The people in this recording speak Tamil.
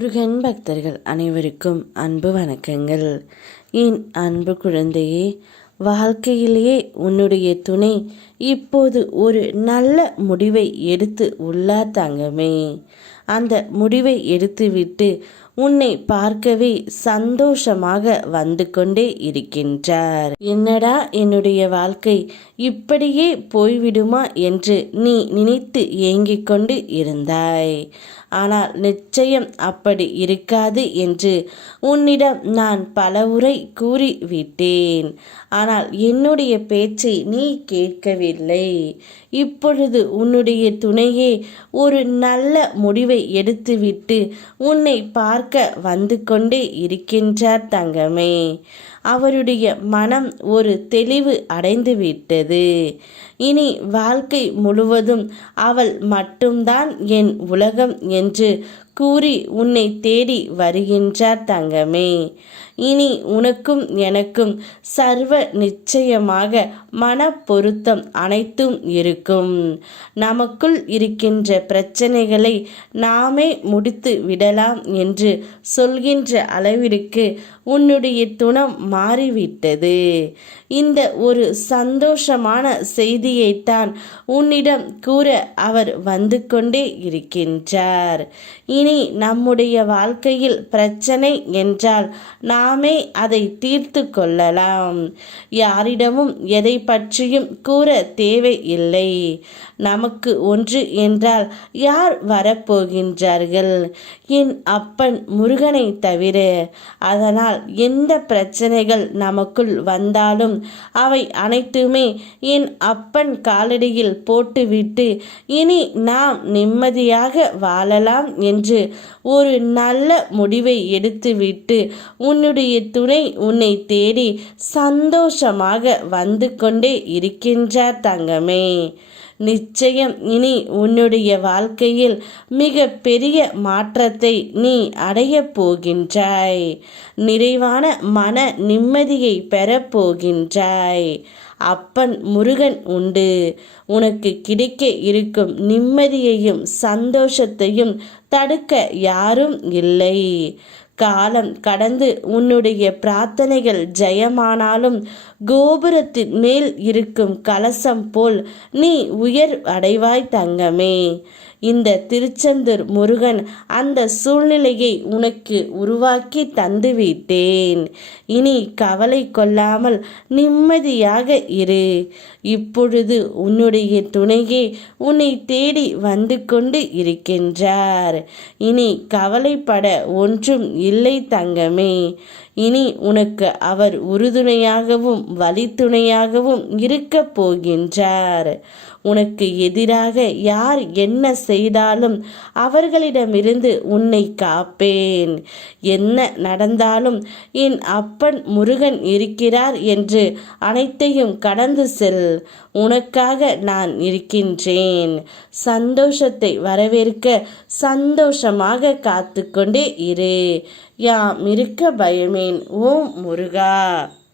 முருகன் பக்தர்கள் அனைவருக்கும் அன்பு வணக்கங்கள். என் அன்பு குழந்தையே, வாழ்க்கையிலேயே உன்னுடைய துணை இப்போது ஒரு நல்ல முடிவை எடுத்து உள்ளார் தங்கமே. அந்த முடிவை எடுத்துவிட்டு உன்னை பார்க்கவே சந்தோஷமாக வந்து கொண்டே இருக்கின்றார். என்னடா என்னுடைய வாழ்க்கை இப்படியே போய்விடுமா என்று நீ நினைத்து ஏங்கிக் கொண்டு இருந்தாய். ஆனால் நிச்சயம் அப்படி இருக்காது என்று உன்னிடம் நான் பலமுறை கூறிவிட்டேன். ஆனால் என்னுடைய பேச்சை நீ கேட்கவில்லை. இப்பொழுது உன்னுடைய துணையே ஒரு நல்ல முடிவை எடுத்துவிட்டு உன்னை பார்க்க வந்து கொண்டே இருக்கின்றார் தங்கமே. அவருடைய மனம் ஒரு தெளிவு அடைந்து விட்டது. இனி வாழ்க்கை முழுவதும் அவள் மட்டும்தான் என் உலகம் என்று கூறி உன்னை தேடி வருகின்றார் தங்கமே. இனி உனக்கும் எனக்கும் சர்வ நிச்சயமாக மன பொருத்தம் அனைத்தும் இருக்கும். நமக்குள் இருக்கின்ற பிரச்சனைகளை நாமே முடித்து விடலாம் என்று சொல்கின்ற அளவிற்கு உன்னுடைய துணம் மாறிவிட்டது. இந்த ஒரு சந்தோஷமான செய்தியைத்தான் உன்னிடம் கூற அவர் வந்து கொண்டே இருக்கின்றார். இனி நம்முடைய வாழ்க்கையில் பிரச்சனை என்றால் நாமே அதை தீர்த்து கொள்ளலாம். யாரிடமும் எதை பற்றியும் கூற தேவையில்லை. நமக்கு ஒன்று என்றால் யார் வரப்போகின்றார்கள்? என் அப்பன் முருகனை தவிர. அதனால் எந்த பிரச்சனைகள் நமக்குள் வந்தாலும் அவை அனைத்துமே என் அப்பன் காலடியில் போட்டுவிட்டு இனி நாம் நிம்மதியாக வாழலாம் என்று ஒரு நல்ல முடிவை எடுத்துவிட்டு உன்னுடைய துணை உன்னை தேடி சந்தோஷமாக வந்து கொண்டே இருக்கின்றார் தங்கமே. நிச்சயம் இனி உன்னுடைய வாழ்க்கையில் மிக பெரிய மாற்றத்தை நீ அடையப் போகின்றாய். நிறைவான மன நிம்மதியை பெறப்போகின்றாய். அப்பன் முருகன் உண்டு. உனக்கு கிடைக்க இருக்கும் நிம்மதியையும் சந்தோஷத்தையும் தடுக்க யாரும் இல்லை. காலம் கடந்து உன்னுடைய பிரார்த்தனைகள் ஜெயமானாலும் கோபுரத்தின் மேல் இருக்கும் கலசம் போல் நீ உயர் அடைவாய் தங்கமே. இந்த திருச்செந்தூர் முருகன் அந்த சூழ்நிலையை உனக்கு உருவாக்கி தந்துவிட்டேன். இனி கவலை கொள்ளாமல் நிம்மதியாக இரு. இப்பொழுது உன்னுடைய துணையே உன்னை தேடி வந்து கொண்டு இருக்கின்றார். இனி கவலைப்பட ஒன்றும் இல்லை தங்கமே. இனி உனக்கு அவர் உறுதுணையாகவும் வழித்துணையாகவும் இருக்க போகின்றார். உனக்கு எதிராக யார் என்ன செய்தாலும் அவர்களிடமிருந்து உன்னை காப்பேன். என்ன நடந்தாலும் என் அப்பன் முருகன் இருக்கிறார் என்று அனைத்தையும் கடந்து செல். உனக்காக நான் இருக்கின்றேன். சந்தோஷத்தை வரவேற்க சந்தோஷமாக காத்து கொண்டே இரு. யாம் இருக்க பயமேன். ஓம் முருகா.